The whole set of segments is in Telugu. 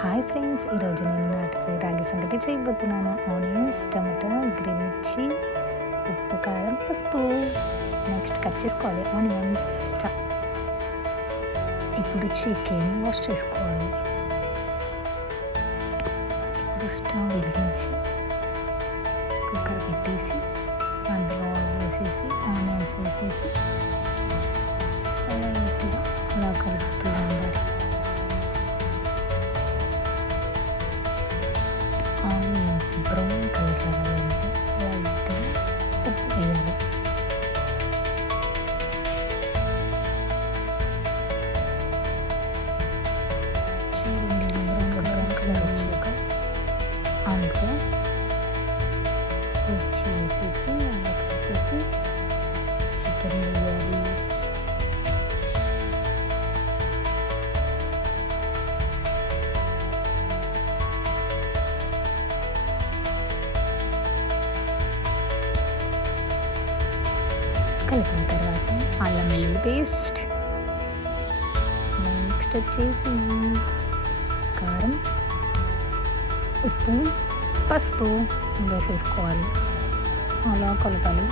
హాయ్ ఫ్రెండ్స్, ఈరోజు నేను నాటుకోడి రాగి సంగటి చేయబోతున్నాను. ఆనియన్స్, టమాటా, గ్రీన్ మిర్చి, ఉప్పు, కారం, పసుపు. నెక్స్ట్ కట్ చేసుకోవాలి ఆనియన్స్. ఇప్పుడు చికెన్ వాష్ చేసుకోవాలి. ఇప్పుడు స్టవ్ వెలిగించి కుక్కర్ పెట్టేసి అందులో ఆయిల్ వేసేసి ఆనియన్స్ వేసేసి లైట్గా అలా కలుపుతూ ఉండాలి. ఆనియన్స్ బ్రౌన్ కలర్ రావాలంటే లైట్గా ఉప్పు వేయాలి. చూడండి బ్రౌన్ కలర్ వచ్చాక అందులో మిర్చి వేసేసి అలా కలిపేసి చికెన్ వేయాలి. కలిపిన తర్వాత అల్లం వెల్లుల్లి పేస్ట్, నెక్స్ట్ వచ్చేసి కారం, ఉప్పు, పసుపు వేసేసుకోవాలి. అలా కలపాలి,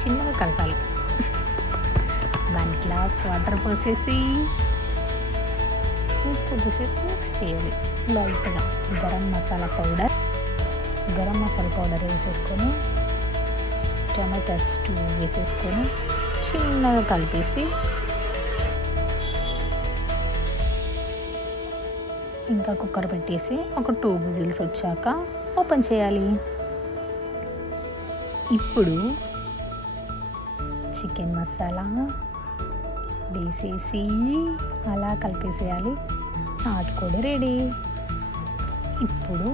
చిన్నగా కలపాలి. 1 గ్లాస్ వాటర్ పోసేసి కొద్దిసేపు మిక్స్ చేయాలి. లైట్గా గరం మసాలా పౌడర్ వేసేసుకొని టమాటాస్ 2 వేసేసుకొని చిన్నగా కలిపేసి ఇంకా కుక్కర్ పెట్టేసి ఒక 2 విజిల్స్ వచ్చాక ఓపెన్ చేయాలి. ఇప్పుడు చికెన్ మసాలా వేసేసి అలా కలిపేసేయాలి. నాటుకోడి రెడీ. ఇప్పుడు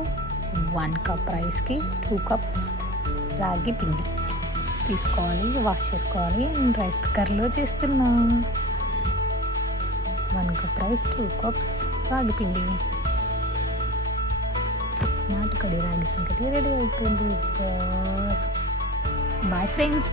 1 కప్ రైస్కి 2 కప్స్ రాగి పిండి తీసుకోవాలి, వాష్ చేసుకోవాలి. నేను రైస్ కుక్కర్లో చేస్తున్నా. 1 కప్ రైస్, 2 కప్స్ రాగి పిండి. నాటుకోడి రాగి సంగటి రెడీ అయిపోయింది. Boy friends.